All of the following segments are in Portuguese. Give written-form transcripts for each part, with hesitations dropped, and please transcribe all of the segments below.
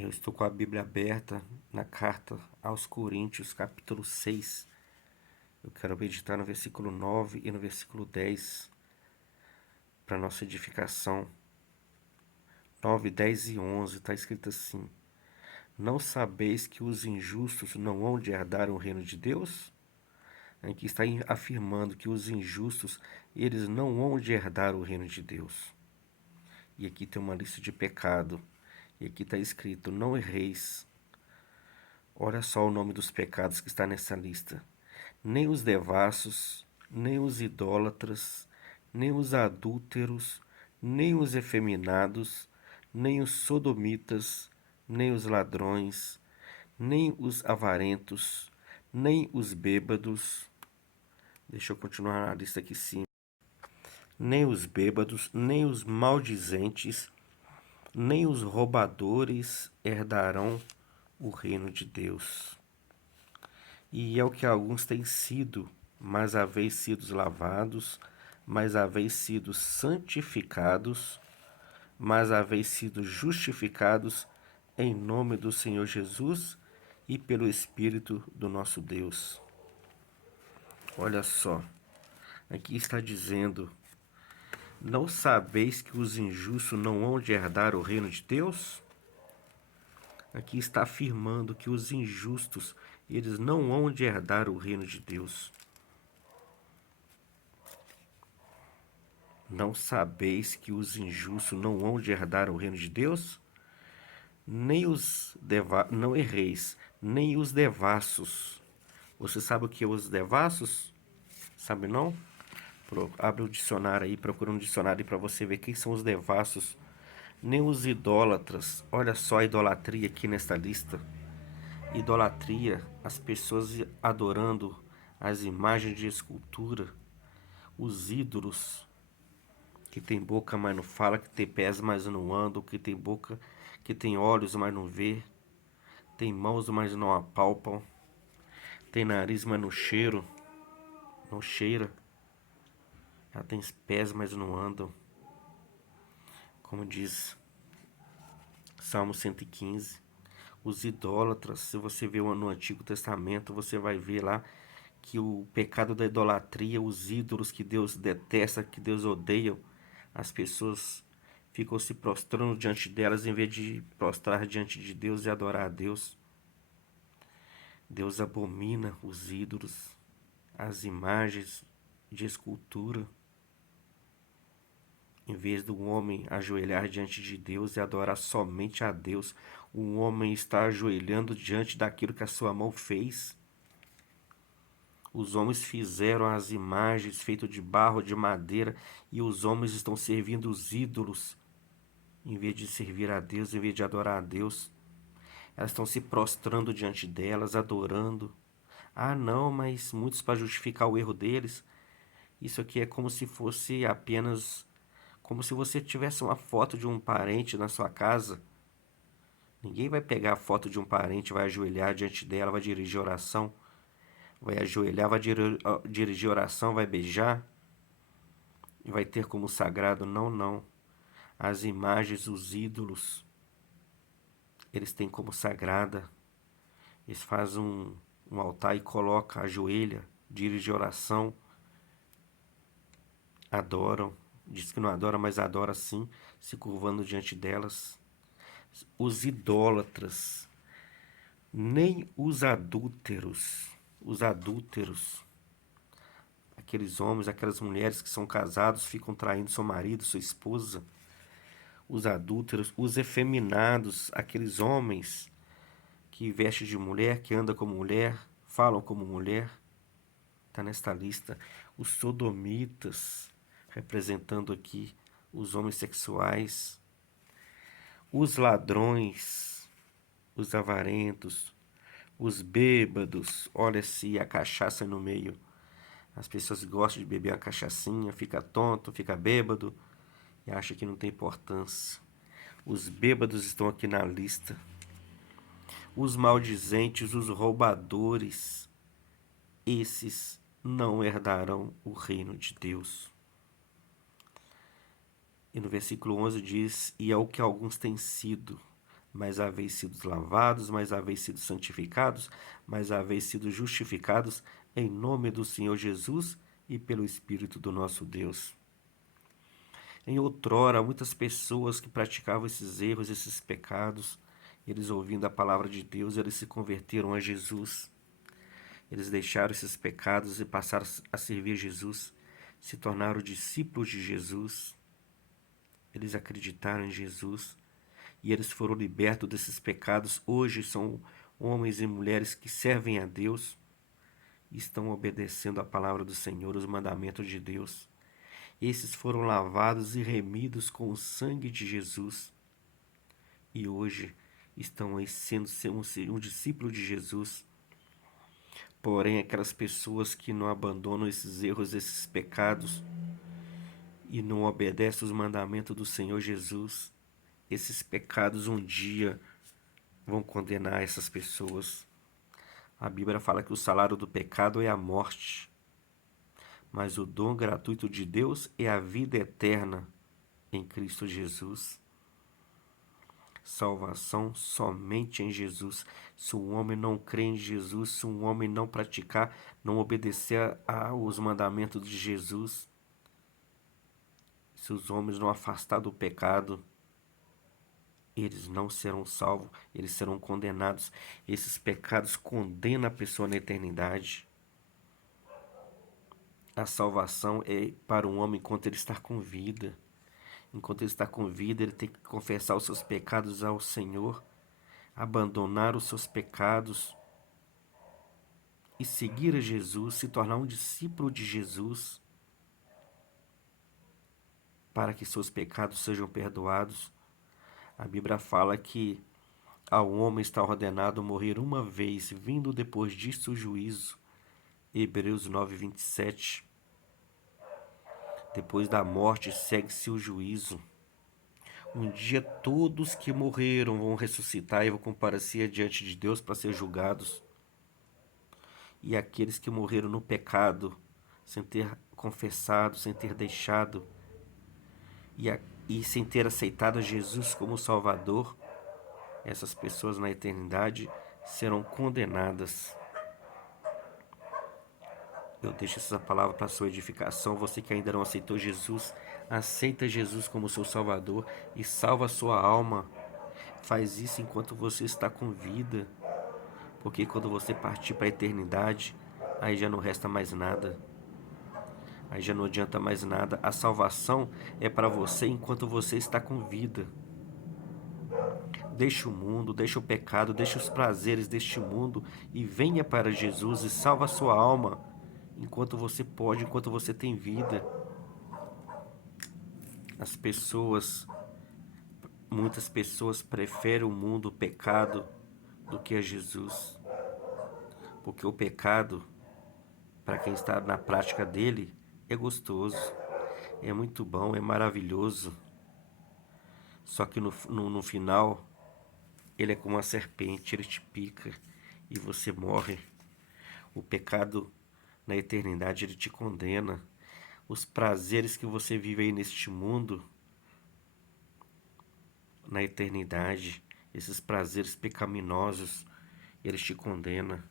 Eu estou com a Bíblia aberta na carta aos Coríntios, capítulo 6. Eu quero meditar no versículo 9 e no versículo 10 para nossa edificação. 9, 10 e 11 está escrito assim: Não sabeis que os injustos não hão de herdar o reino de Deus? Aqui está afirmando que os injustos, eles não hão de herdar o reino de Deus. E aqui tem uma lista de pecado. E aqui está escrito: Não erreis. Olha só o nome dos pecados que está nessa lista: nem os devassos, nem os idólatras, nem os adúlteros, nem os efeminados, nem os sodomitas, nem os ladrões, nem os avarentos, nem os bêbados. Deixa eu continuar na lista aqui sim. Nem os bêbados, nem os maldizentes, nem os roubadores herdarão o reino de Deus. E é o que alguns têm sido, mas haveis sido lavados, mas haveis sido santificados, mas haveis sido justificados em nome do Senhor Jesus e pelo Espírito do nosso Deus. Olha só, aqui está dizendo: não sabeis que os injustos não hão de herdar o reino de Deus? Aqui está afirmando que os injustos, eles não hão de herdar o reino de Deus. Não sabeis que os injustos não hão de herdar o reino de Deus? Não erreis, nem os devassos. Você sabe o que é os devassos? Sabe não? Abre o dicionário aí, procura um dicionário para você ver quem são os devassos. Nem os idólatras. Olha só a idolatria aqui nesta lista. Idolatria, as pessoas adorando as imagens de escultura, os ídolos, que tem boca, mas não fala, que tem pés, mas não anda, que tem boca, que tem olhos, mas não vê, tem mãos, mas não apalpam, tem nariz, mas não cheira, ela tem pés, mas não andam, como diz Salmo 115. Os idólatras, se você vê no Antigo Testamento, você vai ver lá que o pecado da idolatria, os ídolos que Deus detesta, que Deus odeia, as pessoas ficam se prostrando diante delas em vez de prostrar diante de Deus e adorar a Deus. Deus abomina os ídolos, as imagens de escultura. Em vez do homem ajoelhar diante de Deus e adorar somente a Deus, o homem está ajoelhando diante daquilo que a sua mão fez. Os homens fizeram as imagens feitas de barro, de madeira, e os homens estão servindo os ídolos, em vez de servir a Deus, em vez de adorar a Deus. Elas estão se prostrando diante delas, adorando. Ah, não, mas muitos para justificar o erro deles. Isso aqui é como se fosse apenas, como se você tivesse uma foto de um parente na sua casa. Ninguém vai pegar a foto de um parente, vai ajoelhar diante dela, vai dirigir oração. Vai ajoelhar, vai dirigir oração, vai beijar e vai ter como sagrado. Não, não. As imagens, os ídolos, eles têm como sagrada. Eles fazem um altar e colocam, ajoelha, dirige oração, adoram. Diz que não adora, mas adora sim, se curvando diante delas. Os idólatras, nem os adúlteros, aqueles homens, aquelas mulheres que são casados, ficam traindo seu marido, sua esposa. Os adúlteros, os efeminados, aqueles homens que vestem de mulher, que andam como mulher, falam como mulher, está nesta lista. Os sodomitas, representando aqui os homossexuais, os ladrões, os avarentos, os bêbados, olha-se a cachaça no meio. As pessoas gostam de beber uma cachaçinha, fica tonto, fica bêbado e acha que não tem importância. Os bêbados estão aqui na lista. Os maldizentes, os roubadores, esses não herdarão o reino de Deus. E no versículo 11 diz: E é o que alguns têm sido, mas haveis sido lavados, mas haveis sido santificados, mas haveis sido justificados em nome do Senhor Jesus e pelo Espírito do nosso Deus. Em outrora, muitas pessoas que praticavam esses erros, esses pecados, eles ouvindo a palavra de Deus, eles se converteram a Jesus. Eles deixaram esses pecados e passaram a servir Jesus, se tornaram discípulos de Jesus. Eles acreditaram em Jesus e eles foram libertos desses pecados. Hoje são homens e mulheres que servem a Deus e estão obedecendo a palavra do Senhor, os mandamentos de Deus. Esses foram lavados e remidos com o sangue de Jesus e hoje estão aí sendo um discípulo de Jesus. Porém, aquelas pessoas que não abandonam esses erros, esses pecados e não obedecem os mandamentos do Senhor Jesus, esses pecados um dia vão condenar essas pessoas. A Bíblia fala que o salário do pecado é a morte, mas o dom gratuito de Deus é a vida eterna em Cristo Jesus. Salvação somente em Jesus. Se um homem não crê em Jesus, se um homem não praticar, não obedecer aos mandamentos de Jesus, se os homens não afastar do pecado, eles não serão salvos, eles serão condenados. Esses pecados condenam a pessoa na eternidade. A salvação é para um homem enquanto ele está com vida. Enquanto ele está com vida, ele tem que confessar os seus pecados ao Senhor, abandonar os seus pecados e seguir a Jesus, se tornar um discípulo de Jesus, para que seus pecados sejam perdoados. A Bíblia fala que ao homem está ordenado morrer uma vez, vindo depois disso o juízo. Hebreus 9, 27. Depois da morte segue-se o juízo. Um dia todos que morreram vão ressuscitar e vão comparecer diante de Deus para ser julgados. E aqueles que morreram no pecado, sem ter confessado, sem ter deixado e sem ter aceitado Jesus como Salvador, essas pessoas na eternidade serão condenadas. Eu deixo essa palavra para sua edificação. Você que ainda não aceitou Jesus, aceita Jesus como seu Salvador e salva a sua alma. Faz isso enquanto você está com vida, porque quando você partir para a eternidade, aí já não resta mais nada. Aí já não adianta mais nada. A salvação é para você enquanto você está com vida. Deixa o mundo, deixa o pecado, deixa os prazeres deste mundo e venha para Jesus e salva a sua alma enquanto você pode, enquanto você tem vida. Muitas pessoas preferem o mundo, o pecado, do que a Jesus. Porque o pecado, para quem está na prática dele, é gostoso, é muito bom, é maravilhoso. Só que no final, ele é como uma serpente, ele te pica e você morre. O pecado, na eternidade, ele te condena. Os prazeres que você vive aí neste mundo, na eternidade, esses prazeres pecaminosos, eles te condenam.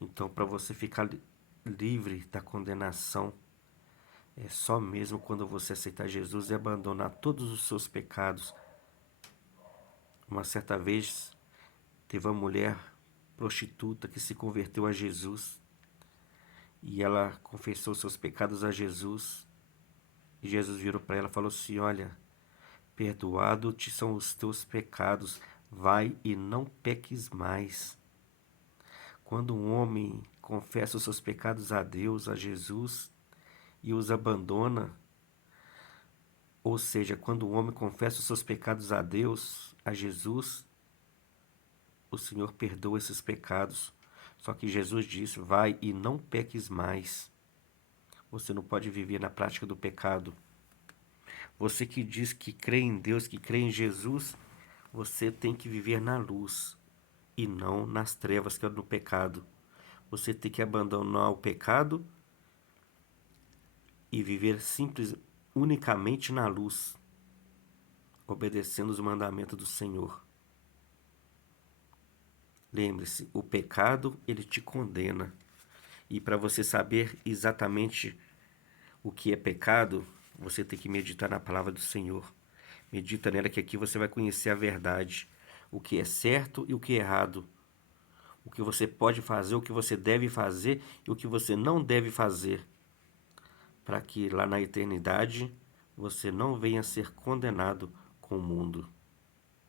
Então, para você ficar livre da condenação, é só mesmo quando você aceitar Jesus e abandonar todos os seus pecados. Uma certa vez, teve uma mulher prostituta que se converteu a Jesus e ela confessou seus pecados a Jesus. E Jesus virou para ela e falou assim: olha, perdoado-te são os teus pecados, vai e não peques mais. Quando um homem confessa os seus pecados a Deus, a Jesus, e os abandona, ou seja, quando um homem confessa os seus pecados a Deus, a Jesus, o Senhor perdoa esses pecados. Só que Jesus disse: vai e não peques mais. Você não pode viver na prática do pecado. Você que diz que crê em Deus, que crê em Jesus, você tem que viver na luz e não nas trevas, que é no pecado. Você tem que abandonar o pecado e viver unicamente na luz. obedecendo os mandamentos do Senhor. Lembre-se, o pecado, ele te condena. E para você saber exatamente o que é pecado, você tem que meditar na palavra do Senhor. Medita nela, que aqui você vai conhecer a verdade, o que é certo e o que é errado, o que você pode fazer, o que você deve fazer e o que você não deve fazer, para que lá na eternidade você não venha a ser condenado com o mundo.